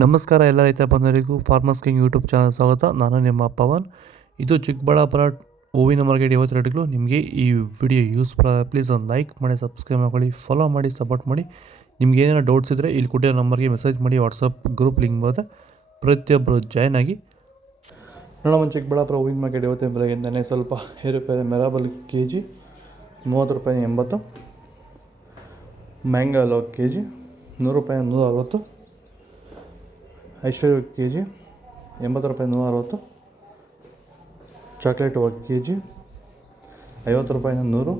ನಮಸ್ಕಾರ ಎಲ್ಲ ರೈತ ಬಂಧುಗಳಿಗೂ ಫಾರ್ಮರ್ಸ್ ಕಿಂಗ್ ಯೂಟ್ಯೂಬ್ ಚಾನಲ್ ಸ್ವಾಗತ. ನಾನು ನಿಮ್ಮ ಪವನ್. ಇದು ಚಿಕ್ಕಬಳ್ಳಾಪುರ ಹೂವಿನ ಮಾರ್ಕೆಟ್ 50 ರೇಟ್ಗಳು. ನಿಮಗೆ ಈ ವಿಡಿಯೋ ಯೂಸ್ಫುಲ್ ಆದರೆ ಪ್ಲೀಸ್ ಒಂದು ಲೈಕ್ ಮಾಡಿ, ಸಬ್ಸ್ಕ್ರೈಬ್ ಮಾಡ್ಕೊಳ್ಳಿ, ಫಾಲೋ ಮಾಡಿ, ಸಪೋರ್ಟ್ ಮಾಡಿ. ನಿಮ್ಗೆ ಏನಾದ್ರು ಡೌಟ್ಸ್ ಇದ್ದರೆ ಇಲ್ಲಿ ಕೊಟ್ಟಿರೋ ನಂಬರ್ಗೆ ಮೆಸೇಜ್ ಮಾಡಿ. ವಾಟ್ಸಪ್ ಗ್ರೂಪ್ ಲಿಂಕ್ ಬರುತ್ತೆ, ಪ್ರತಿಯೊಬ್ಬರು ಜಾಯ್ನ್ ಆಗಿ. ನೋಡೋಣ, ಚಿಕ್ಕಬಳ್ಳಾಪುರ ಹೂವಿನ ಮಾರ್ಕೆಟ್ 50 ಬೆಳಗ್ಗೆಯಿಂದಲೇ ಸ್ವಲ್ಪ ಏರುಪೇರು. ಮೆರಾಬಲ್ ಕೆ ಜಿ 30 ರೂಪಾಯಿ 80, ಮ್ಯಾಂಗೋ ಕೆ ಜಿ 100 ರೂಪಾಯಿ 160, ಐಶ್ವರ್ಯ ಕೆ ಜಿ 80 ರೂಪಾಯಿ 160, ಚಾಕ್ಲೇಟ್ ಕೆ ಜಿ 50 ರೂಪಾಯಿ 100,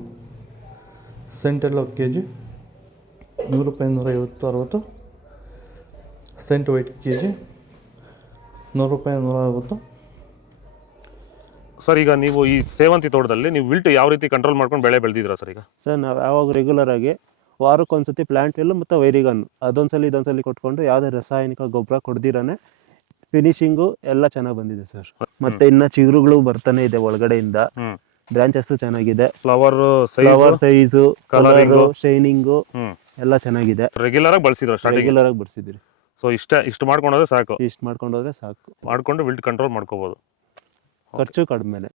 ಸೆಂಟೆಲ್ಲೋ ಕೆ ಜಿ 100 ರೂಪಾಯಿ 150 60, ಸೆಂಟ್ ವೈಟ್ ಕೆ ಜಿ 100 ರೂಪಾಯಿ 160. ಸರ್, ಈಗ ನೀವು ಈ ಸೇವಂತಿ ತೋಟದಲ್ಲಿ ನೀವು ವಿಲ್ಟ್ ಯಾವ ರೀತಿ ಕಂಟ್ರೋಲ್ ಮಾಡ್ಕೊಂಡು ಬೆಳೆ ಬೆಳೆದಿದ್ದೀರಾ ಸರ್? ಈಗ ಸರ್, ನಾವು ಯಾವಾಗ ರೆಗ್ಯುಲರ್ ಆಗಿ ವಾರಕ್ಕೊಂದ್ಸತಿ ಪ್ಲಾಂಟ್ ಎಲ್ಲು ಮತ್ತು ವೈರಿಗನ್ ಅದೊಂದ್ಸಲಿ ಇದೊಂದ್ಸಲಿ ಕೊಟ್ಕೊಂಡು ಯಾವುದೇ ರಾಸಾಯನಿಕ ಗೊಬ್ಬರ ಕೊಡ್ದಿರಾನೆ ಫಿನಿಶಿಂಗು ಎಲ್ಲ ಚೆನ್ನಾಗಿ ಬಂದಿದೆ ಸರ್. ಮತ್ತೆ ಇನ್ನ ಚಿಗುರುಗಳು ಬರ್ತಾನೆ ಇದೆ ಒಳಗಡೆಯಿಂದ. ಬ್ರಾಂಚಸ್ ಚೆನ್ನಾಗಿದೆ, ಫ್ಲವರ್ ಸೈಜು, ಕಲರು, ಶೈನಿಂಗು ಎಲ್ಲ ಚೆನ್ನಾಗಿದೆ. ರೆಗ್ಯುಲರ್ ಆಗಿ ಬಳಸಿದ್ರು, ರೆಗ್ಯುಲರ್ ಆಗಿ ಬಳಸಿದ್ರಿ. ಸೊ ಇಷ್ಟು ಮಾಡ್ಕೊಂಡೋದ್ರೆ ಸಾಕು. ಇಷ್ಟು ಮಾಡ್ಕೊಂಡೋದ್ರೆ ಸಾಕು, ಮಾಡ್ಕೊಂಡು ವಿಲ್ಟ್ ಕಂಟ್ರೋಲ್ ಮಾಡ್ಕೋಬಹುದು. ಖರ್ಚು ಕಡಿಮೆನೆ.